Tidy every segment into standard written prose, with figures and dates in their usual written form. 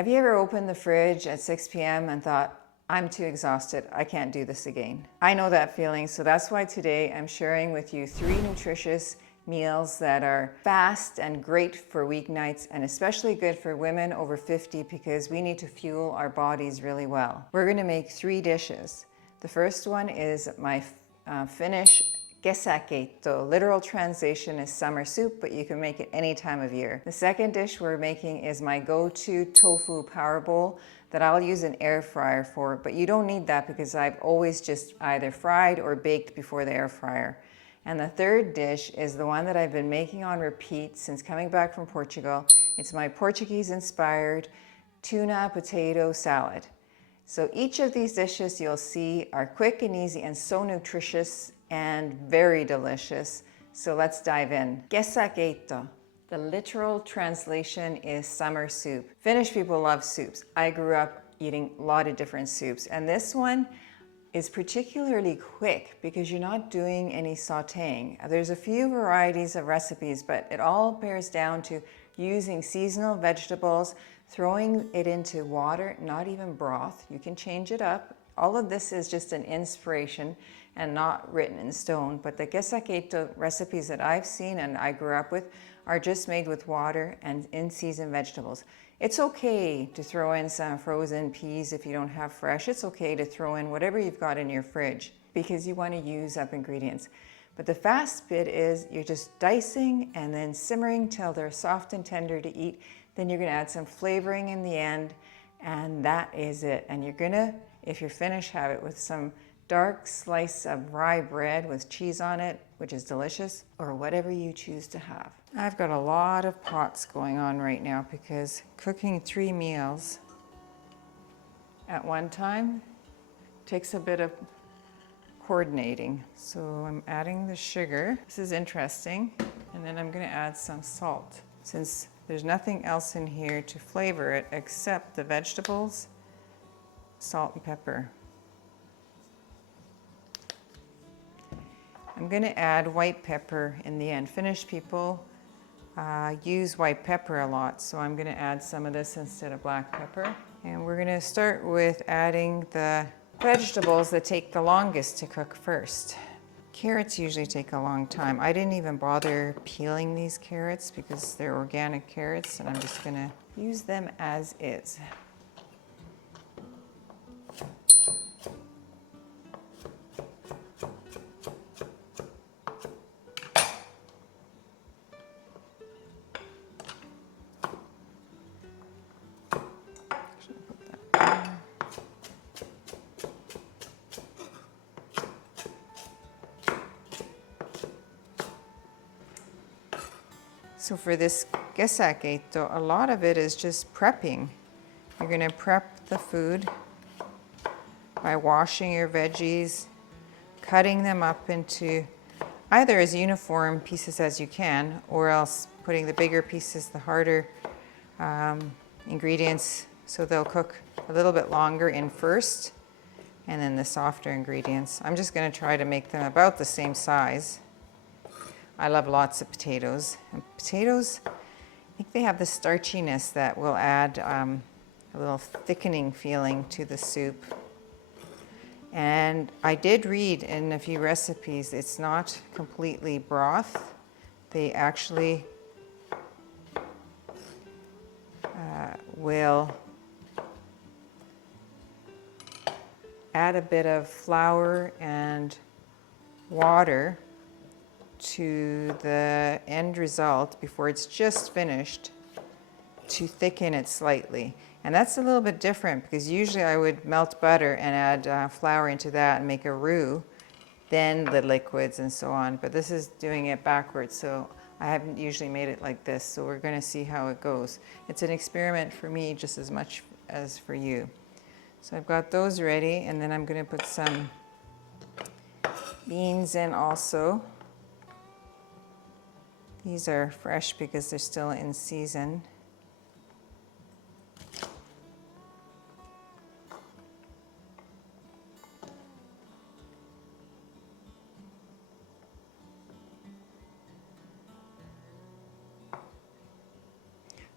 Have you ever opened the fridge at 6 p.m. and thought, I'm too exhausted, I can't do this again? I know that feeling, so that's why today I'm sharing with you 3 nutritious meals that are fast and great for weeknights, and especially good for women over 50 because we need to fuel our bodies really well. We're going to make 3 dishes. The first one is my Finnish Kesäkeitto. Literal translation is summer soup, but you can make it any time of year. The second dish we're making is my go-to tofu power bowl that I'll use an air fryer for, but you don't need that because I've always just either fried or baked before the air fryer. And the third dish is the one that I've been making on repeat since coming back from Portugal. It's my Portuguese-inspired tuna potato salad. So each of these dishes you'll see are quick and easy and so nutritious and very delicious. So let's dive in. Kesäkeitto. The literal translation is summer soup. Finnish people love soups. I grew up eating a lot of different soups, and this one is particularly quick because you're not doing any sauteing. There's a few varieties of recipes, but it all bears down to using seasonal vegetables, throwing it into water, not even broth. You can change it up. All of this is just an inspiration and not written in stone, but the Kesäkeitto recipes that I've seen and I grew up with are just made with water and in-season vegetables. It's okay to throw in some frozen peas if you don't have fresh. It's okay to throw in whatever you've got in your fridge because you want to use up ingredients. But the fast bit is you're just dicing and then simmering till they're soft and tender to eat. Then you're going to add some flavoring in the end, and that is it. And you're going to, if you're Finnish, have it with some dark slice of rye bread with cheese on it, which is delicious, or whatever you choose to have. I've got a lot of pots going on right now because cooking 3 meals at one time takes a bit of coordinating. So I'm adding the sugar. This is interesting. And then I'm going to add some salt. Since there's nothing else in here to flavor it except the vegetables, salt and pepper. I'm going to add white pepper in the end. Finnish people use white pepper a lot, so I'm going to add some of this instead of black pepper. And we're going to start with adding the vegetables that take the longest to cook first. Carrots usually take a long time. I didn't even bother peeling these carrots because they're organic carrots, and I'm just going to use them as is. So for this Kesäkeitto, a lot of it is just prepping. You're going to prep the food by washing your veggies, cutting them up into either as uniform pieces as you can, or else putting the bigger pieces, the harder ingredients, so they'll cook a little bit longer in first, and then the softer ingredients. I'm just going to try to make them about the same size. I love lots of potatoes. And potatoes, I think they have the starchiness that will add a little thickening feeling to the soup. And I did read in a few recipes, it's not completely broth. They actually will add a bit of flour and water to the end result before it's just finished to thicken it slightly. And that's a little bit different because usually I would melt butter and add flour into that and make a roux, then the liquids and so on. But this is doing it backwards, so I haven't usually made it like this, so we're going to see how it goes. It's an experiment for me just as much as for you. So I've got those ready, and then I'm going to put some beans in also. These are fresh because they're still in season.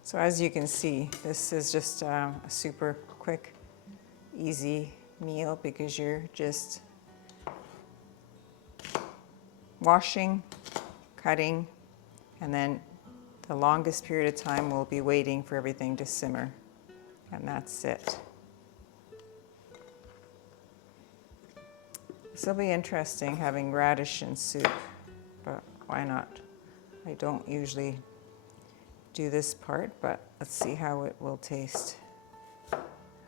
So as you can see, this is just a super quick, easy meal because you're just washing, cutting, and then the longest period of time we'll be waiting for everything to simmer. And that's it. This will be interesting having radish in soup, but why not? I don't usually do this part, but let's see how it will taste.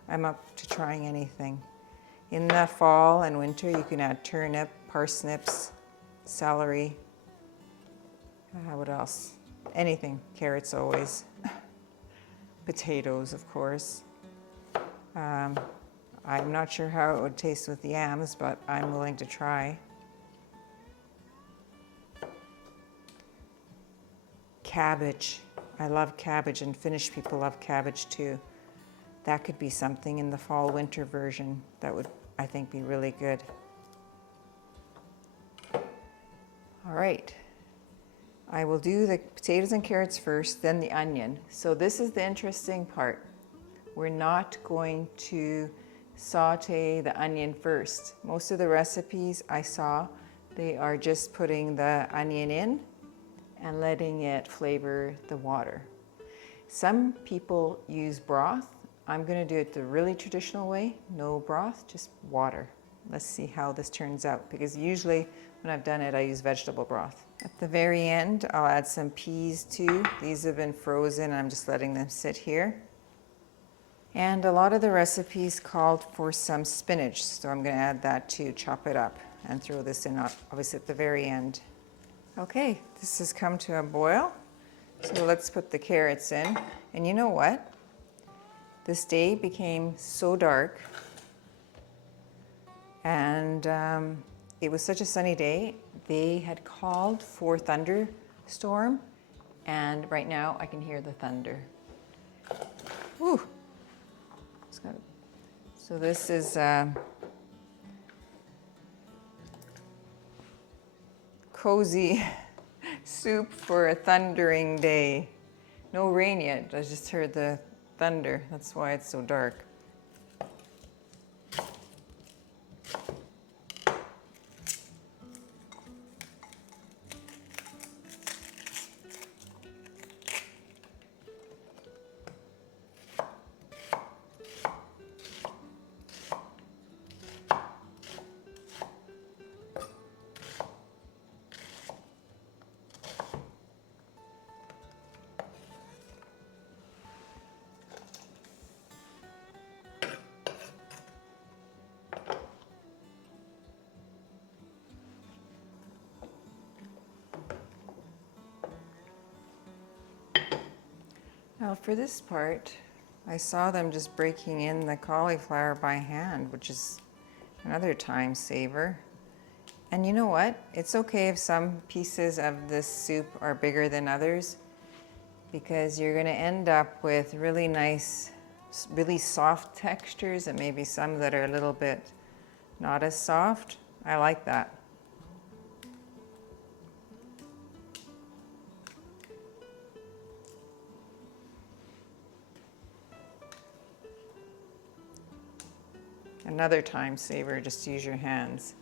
I'm up to trying anything. In the fall and winter, you can add turnip, parsnips, celery. What else? Anything. Carrots always. Potatoes, of course. I'm not sure how it would taste with yams, but I'm willing to try. Cabbage. I love cabbage, and Finnish people love cabbage too. That could be something in the fall-winter version that would, I think, be really good. All right. I will do the potatoes and carrots first, then the onion. So this is the interesting part. We're not going to saute the onion first. Most of the recipes I saw, they are just putting the onion in and letting it flavor the water. Some people use broth. I'm going to do it the really traditional way, no broth, just water. Let's see how this turns out, because usually when I've done it, I use vegetable broth. At the very end, I'll add some peas too. These have been frozen, I'm just letting them sit here. And a lot of the recipes called for some spinach, so I'm going to add that too, chop it up and throw this in obviously at the very end. Okay, this has come to a boil, so let's put the carrots in. And you know what? This day became so dark, and it was such a sunny day. They had called for thunderstorm, and right now I can hear the thunder. Whew. So this is cozy soup for a thundering day. No rain yet, I just heard the thunder. That's why it's so dark. Now for this part, I saw them just breaking in the cauliflower by hand, which is another time saver. And you know what? It's okay if some pieces of this soup are bigger than others, because you're going to end up with really nice, really soft textures, and maybe some that are a little bit not as soft. I like that. Another time saver, just use your hands.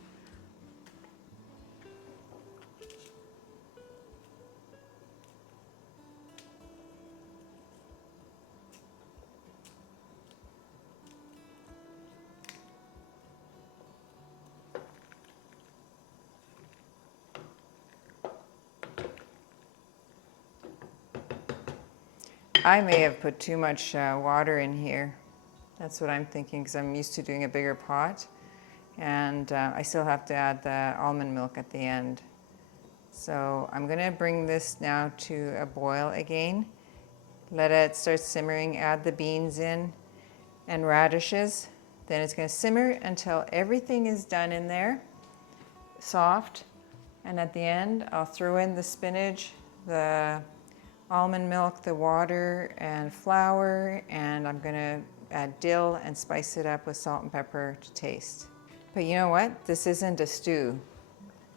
I may have put too much water in here. That's what I'm thinking, because I'm used to doing a bigger pot, and I still have to add the almond milk at the end. So I'm going to bring this now to a boil again. Let it start simmering, add the beans in and radishes. Then it's going to simmer until everything is done in there, soft. And at the end, I'll throw in the spinach, the almond milk, the water and flour, and I'm going to add dill and spice it up with salt and pepper to taste. But you know what? This isn't a stew.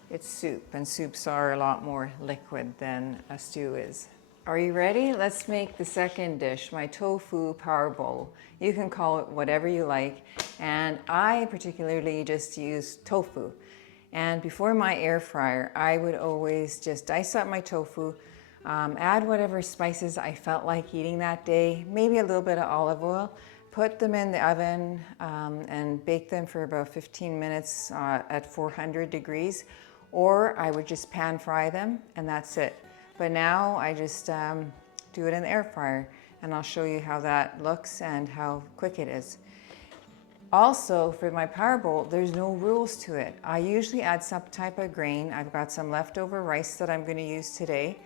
It's soup, and soups are a lot more liquid than a stew is. Are you ready? Let's make the second dish, my tofu power bowl. You can call it whatever you like, and I particularly just use tofu. And before my air fryer, I would always just dice up my tofu, add whatever spices I felt like eating that day, maybe a little bit of olive oil, put them in the oven and bake them for about 15 minutes at 400 degrees, or I would just pan fry them and that's it. But now I just do it in the air fryer, and I'll show you how that looks and how quick it is. Also, for my power bowl, there's no rules to it. I usually add some type of grain. I've got some leftover rice that I'm going to use today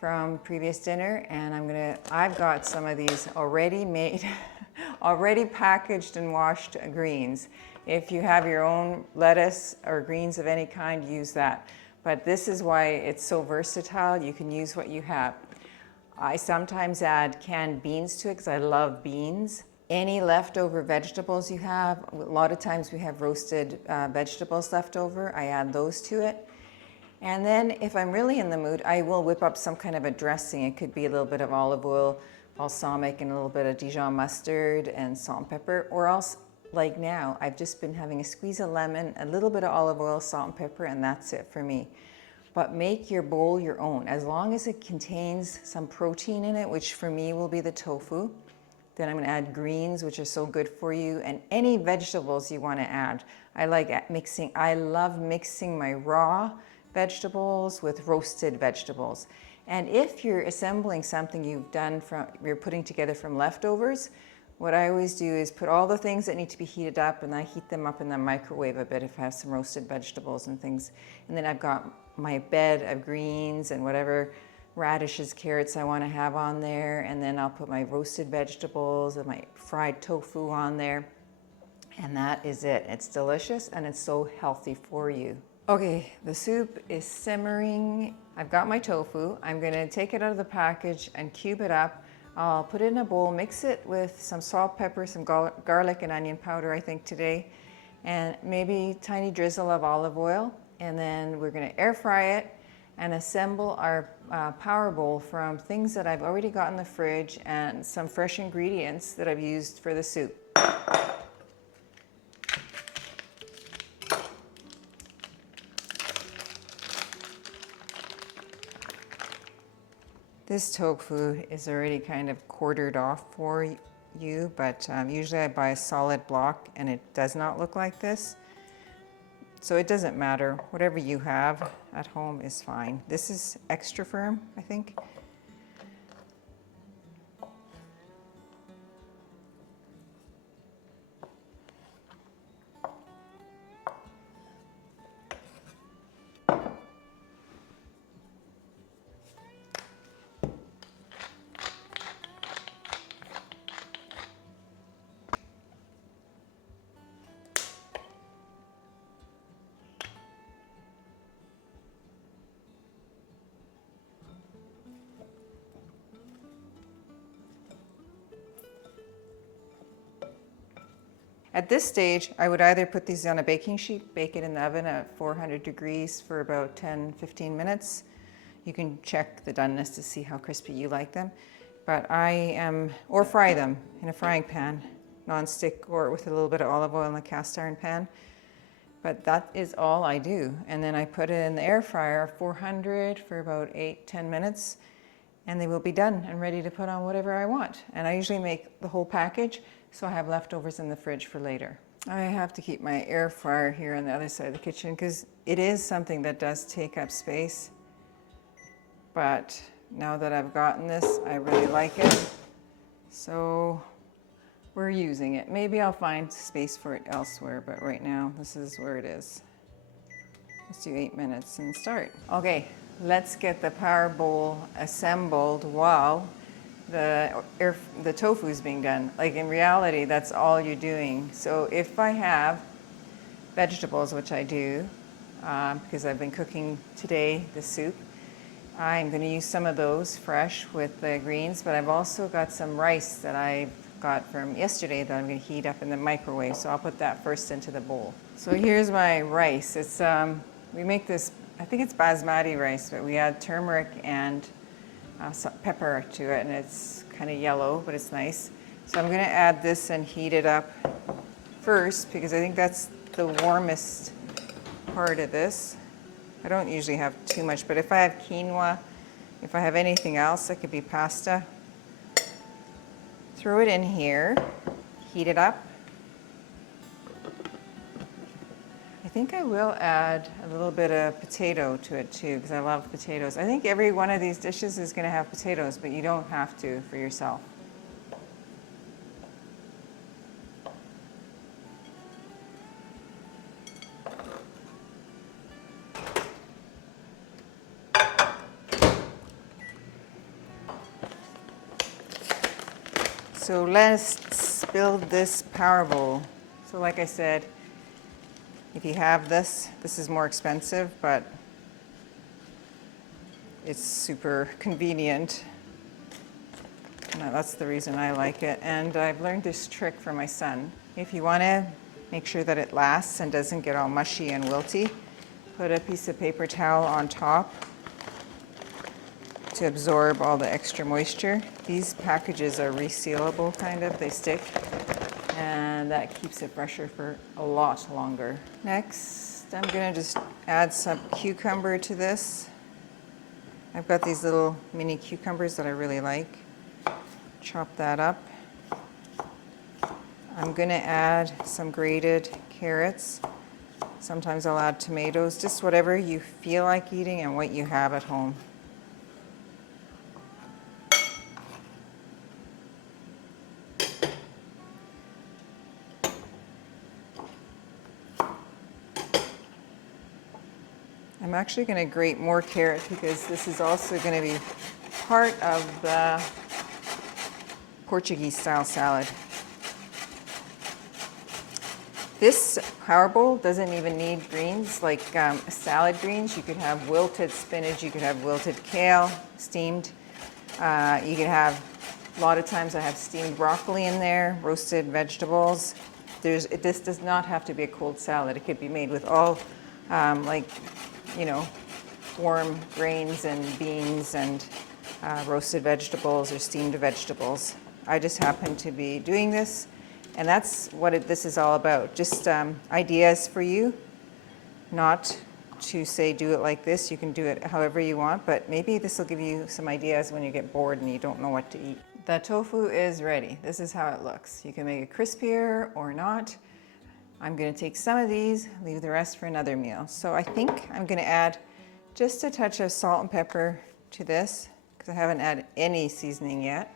from previous dinner, and I've got some of these already made, already packaged and washed greens. If you have your own lettuce or greens of any kind, use that. But this is why it's so versatile. You can use what you have. I sometimes add canned beans to it because I love beans. Any leftover vegetables you have, a lot of times we have roasted vegetables left over, I add those to it. And then if I'm really in the mood, I will whip up some kind of a dressing. It could be a little bit of olive oil, balsamic, and a little bit of Dijon mustard and salt and pepper, or else like now, I've just been having a squeeze of lemon, a little bit of olive oil, salt and pepper, and that's it for me. But make your bowl your own. As long as it contains some protein in it, which for me will be the tofu, then I'm gonna add greens, which are so good for you, and any vegetables you wanna add. I love mixing my raw vegetables with roasted vegetables. And if you're assembling something you're putting together from leftovers, what I always do is put all the things that need to be heated up, and I heat them up in the microwave a bit if I have some roasted vegetables and things. And then I've got my bed of greens and whatever radishes, carrots I want to have on there. And then I'll put my roasted vegetables and my fried tofu on there. And that is it. It's delicious and it's so healthy for you. Okay, the soup is simmering. I've got my tofu. I'm going to take it out of the package and cube it up. I'll put it in a bowl, mix it with some salt, pepper, some garlic and onion powder, I think today, and maybe a tiny drizzle of olive oil. And then we're gonna air fry it and assemble our power bowl from things that I've already got in the fridge and some fresh ingredients that I've used for the soup. This tofu is already kind of quartered off for you, but usually I buy a solid block and it does not look like this. So it doesn't matter. Whatever you have at home is fine. This is extra firm, I think. At this stage, I would either put these on a baking sheet, bake it in the oven at 400 degrees for about 10-15 minutes. You can check the doneness to see how crispy you like them. But or fry them in a frying pan, non-stick, or with a little bit of olive oil in a cast iron pan. But that is all I do. And then I put it in the air fryer, 400 for about 8-10 minutes, and they will be done and ready to put on whatever I want. And I usually make the whole package, so I have leftovers in the fridge for later. I have to keep my air fryer here on the other side of the kitchen because it is something that does take up space. But now that I've gotten this, I really like it. So we're using it. Maybe I'll find space for it elsewhere, but right now this is where it is. Let's do 8 minutes and start. Okay, let's get the power bowl assembled while the tofu is being done. Like in reality, that's all you're doing. So if I have vegetables, which I do, because I've been cooking today the soup, I'm going to use some of those fresh with the greens, but I've also got some rice that I got from yesterday that I'm going to heat up in the microwave. So I'll put that first into the bowl. So here's my rice. It's we make this, I think it's basmati rice, but we add turmeric and pepper to it, and it's kind of yellow, but it's nice. So I'm going to add this and heat it up first because I think that's the warmest part of this. I don't usually have too much, but if I have quinoa, if I have anything else, it could be pasta. Throw it in here, heat it up. I think I will add a little bit of potato to it too, because I love potatoes. I think every one of these dishes is going to have potatoes, but you don't have to for yourself. So let's build this power bowl. So like I said, if you have this, this is more expensive, but it's super convenient. And that's the reason I like it. And I've learned this trick from my son. If you want to make sure that it lasts and doesn't get all mushy and wilty, put a piece of paper towel on top to absorb all the extra moisture. These packages are resealable, kind of, they stick, and that keeps it fresher for a lot longer. Next, I'm gonna just add some cucumber to this. I've got these little mini cucumbers that I really like. Chop that up. I'm gonna add some grated carrots. Sometimes I'll add tomatoes, just whatever you feel like eating and what you have at home. I'm actually going to grate more carrot because this is also going to be part of the Portuguese style salad. This power bowl doesn't even need greens like salad greens. You could have wilted spinach, you could have wilted kale, steamed. You could have, a lot of times I have steamed broccoli in there, roasted vegetables. This does not have to be a cold salad. It could be made with all warm grains and beans and roasted vegetables or steamed vegetables. I just happen to be doing this, and that's what this is all about. Just ideas for you, not to say do it like this. You can do it however you want, but maybe this will give you some ideas when you get bored and you don't know what to eat. The tofu is ready. This is how it looks. You can make it crispier or not. I'm going to take some of these, leave the rest for another meal. So I think I'm going to add just a touch of salt and pepper to this because I haven't added any seasoning yet.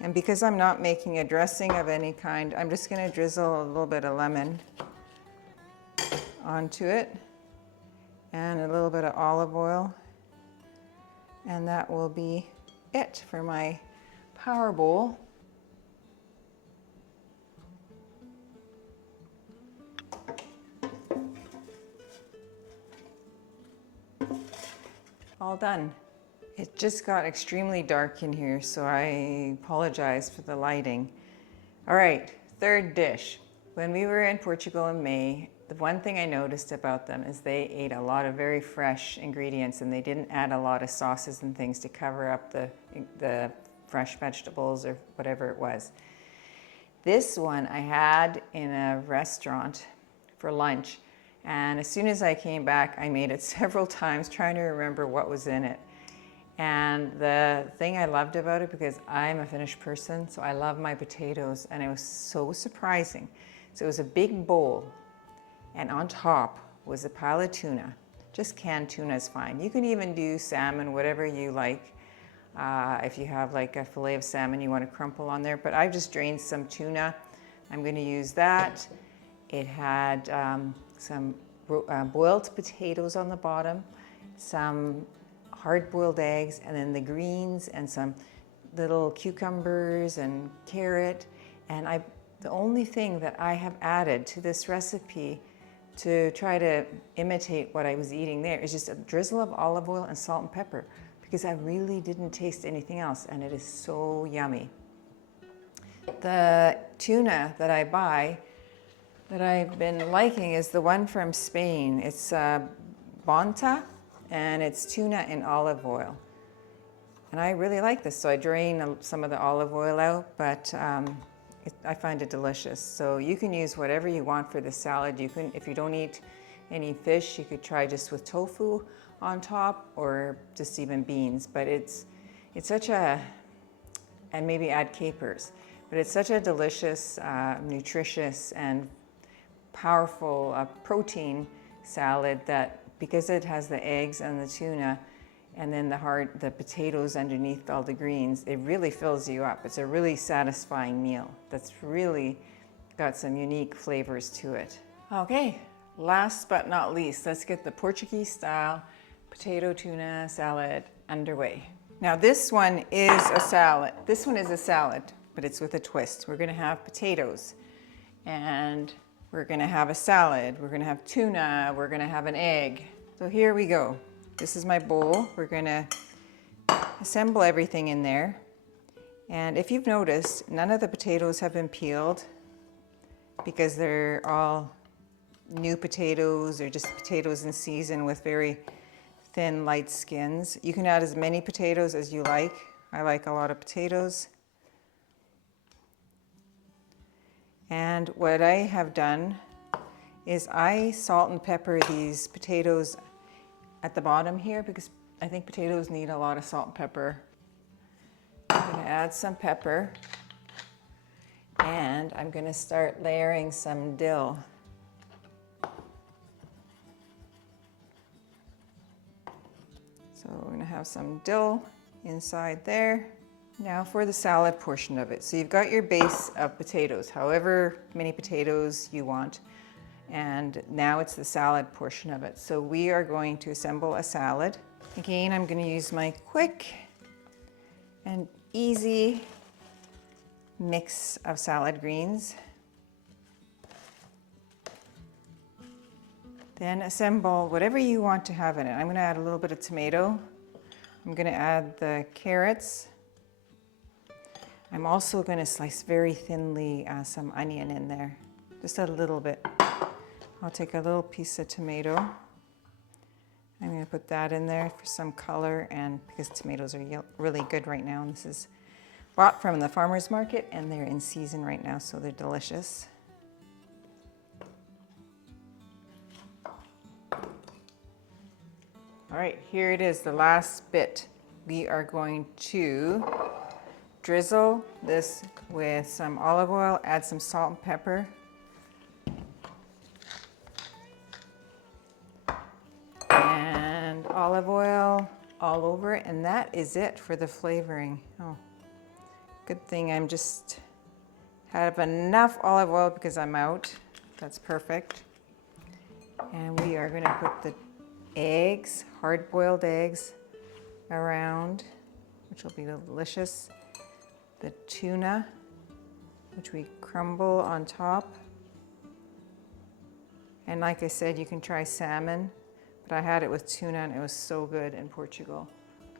And because I'm not making a dressing of any kind, I'm just going to drizzle a little bit of lemon onto it and a little bit of olive oil. And that will be it for my power bowl. All done. It just got extremely dark in here, so I apologize for the lighting. All right, third dish. When we were in Portugal in May, the one thing I noticed about them is they ate a lot of very fresh ingredients and they didn't add a lot of sauces and things to cover up the fresh vegetables or whatever it was. This one I had in a restaurant for lunch. And as soon as I came back, I made it several times trying to remember what was in it. And the thing I loved about it, because I'm a Finnish person, so I love my potatoes, and it was so surprising. So it was a big bowl, and on top was a pile of tuna. Just canned tuna is fine. You can even do salmon, whatever you like. If you have like a fillet of salmon you want to crumple on there, but I've just drained some tuna. I'm going to use that. It had some boiled potatoes on the bottom, some hard-boiled eggs, and then the greens and some little cucumbers and carrot. And the only thing that I have added to this recipe to try to imitate what I was eating there is just a drizzle of olive oil and salt and pepper, because I really didn't taste anything else, and it is so yummy. The tuna that I buy that I've been liking is the one from Spain. It's Bonta, and it's tuna in olive oil. And I really like this, so I drain some of the olive oil out, but I find it delicious. So you can use whatever you want for the salad. You can, if you don't eat any fish, you could try just with tofu on top, or just even beans. But it's such a, and maybe add capers. But it's such a delicious, nutritious, and powerful protein salad that, because it has the eggs and the tuna, and then the potatoes underneath all the greens, it really fills you up. It's a really satisfying meal that's really got some unique flavors to it. Okay, last but not least, let's get the Portuguese style potato tuna salad underway. Now this one is a salad. This one is a salad, but it's with a twist. We're gonna have potatoes, and we're gonna have a salad. We're gonna have tuna, we're gonna have an egg. So here we go. This is my bowl. We're gonna assemble everything in there. And if you've noticed, none of the potatoes have been peeled because they're all new potatoes or just potatoes in season with very thin, light skins. You can add as many potatoes as you like. I like a lot of potatoes. And what I have done is I salt and pepper these potatoes at the bottom here, because I think potatoes need a lot of salt and pepper. I'm going to add some pepper, and I'm going to start layering some dill. So we're going to have some dill inside there. Now for the salad portion of it. So you've got your base of potatoes, however many potatoes you want. And now it's the salad portion of it. So we are going to assemble a salad. Again, I'm going to use my quick and easy mix of salad greens. Then assemble whatever you want to have in it. I'm going to add a little bit of tomato. I'm going to add the carrots. I'm also going to slice very thinly some onion in there, just a little bit. I'll take a little piece of tomato. I'm going to put that in there for some color, and because tomatoes are really good right now. And this is bought from the farmer's market, and they're in season right now, so they're delicious. All right, here it is, the last bit. We are going to drizzle this with some olive oil, add some salt and pepper. And olive oil all over it, and that is it for the flavoring. Oh, good thing I'm just have enough olive oil because I'm out. That's perfect. And we are going to put the eggs, hard-boiled eggs, around, which will be delicious. The tuna, which we crumble on top. And like I said, you can try salmon, but I had it with tuna and it was so good in Portugal.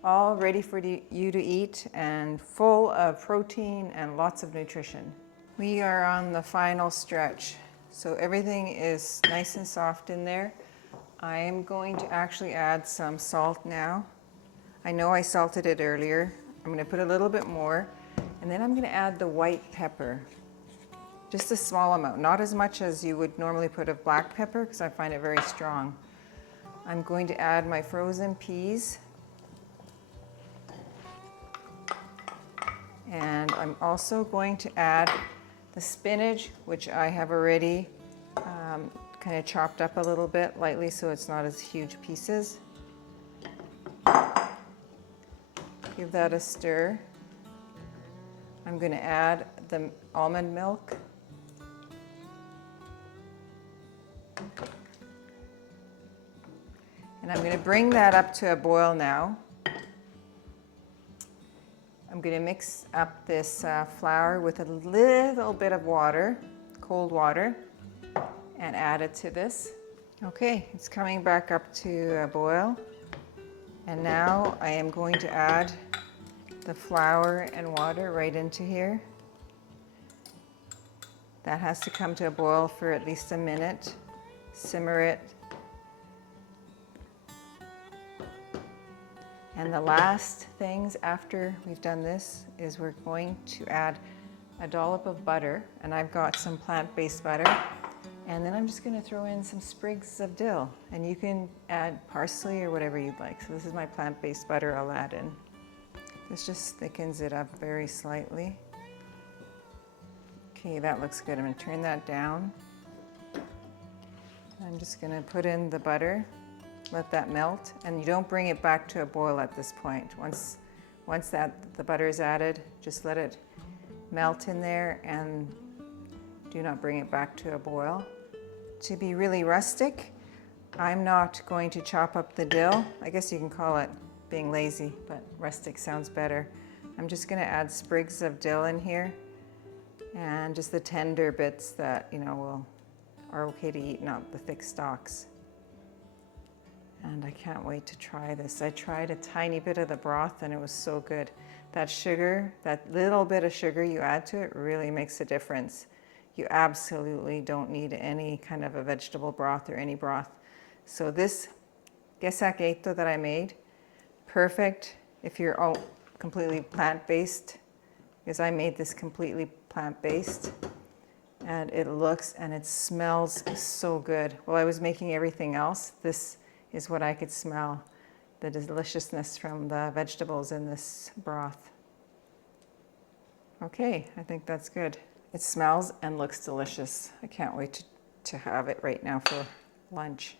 All ready for you to eat and full of protein and lots of nutrition. We are on the final stretch. So everything is nice and soft in there. I am going to actually add some salt now. I know I salted it earlier. I'm going to put a little bit more, and then I'm going to add the white pepper. Just a small amount, not as much as you would normally put of black pepper because I find it very strong. I'm going to add my frozen peas. And I'm also going to add the spinach, which I have already kind of chopped up a little bit lightly so it's not as huge pieces. Give that a stir. I'm going to add the almond milk. And I'm going to bring that up to a boil now. I'm going to mix up this flour with a little bit of water, cold water, and add it to this. Okay, it's coming back up to a boil. And now I am going to add the flour and water right into here. That has to come to a boil for at least a minute. Simmer it. And the last things after we've done this is we're going to add a dollop of butter, and I've got some plant-based butter. And then I'm just going to throw in some sprigs of dill, and you can add parsley or whatever you'd like. So this is my plant-based butter I'll add in. This just thickens it up very slightly. Okay, that looks good. I'm going to turn that down. I'm just going to put in the butter, let that melt, and you don't bring it back to a boil at this point. Once the butter is added, just let it melt in there and do not bring it back to a boil. To be really rustic, I'm not going to chop up the dill. I guess you can call it being lazy, but rustic sounds better. I'm just going to add sprigs of dill in here, and just the tender bits that, you know, are okay to eat, not the thick stalks. And I can't wait to try this. I tried a tiny bit of the broth and it was so good. That sugar, that little bit of sugar you add to it really makes a difference. You absolutely don't need any kind of a vegetable broth or any broth. So this Kesäkeitto that I made, perfect if you're all completely plant-based, because I made this completely plant-based, and it looks and it smells so good. While I was making everything else, this is what I could smell, the deliciousness from the vegetables in this broth. Okay, I think that's good. It smells and looks delicious. I can't wait to have it right now for lunch.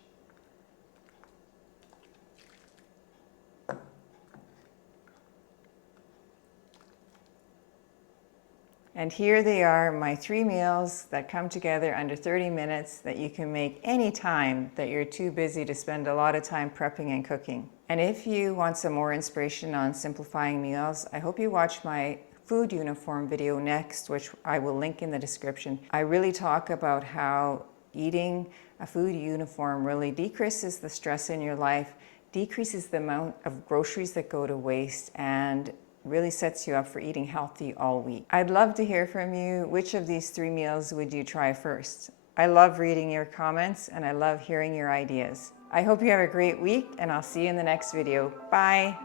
And here they are, my 3 meals that come together under 30 minutes that you can make any time that you're too busy to spend a lot of time prepping and cooking. And if you want some more inspiration on simplifying meals, I hope you watch my food uniform video next, which I will link in the description. I really talk about how eating a food uniform really decreases the stress in your life, decreases the amount of groceries that go to waste, and really sets you up for eating healthy all week. I'd love to hear from you. Which of these 3 meals would you try first? I love reading your comments and I love hearing your ideas. I hope you have a great week, and I'll see you in the next video. Bye.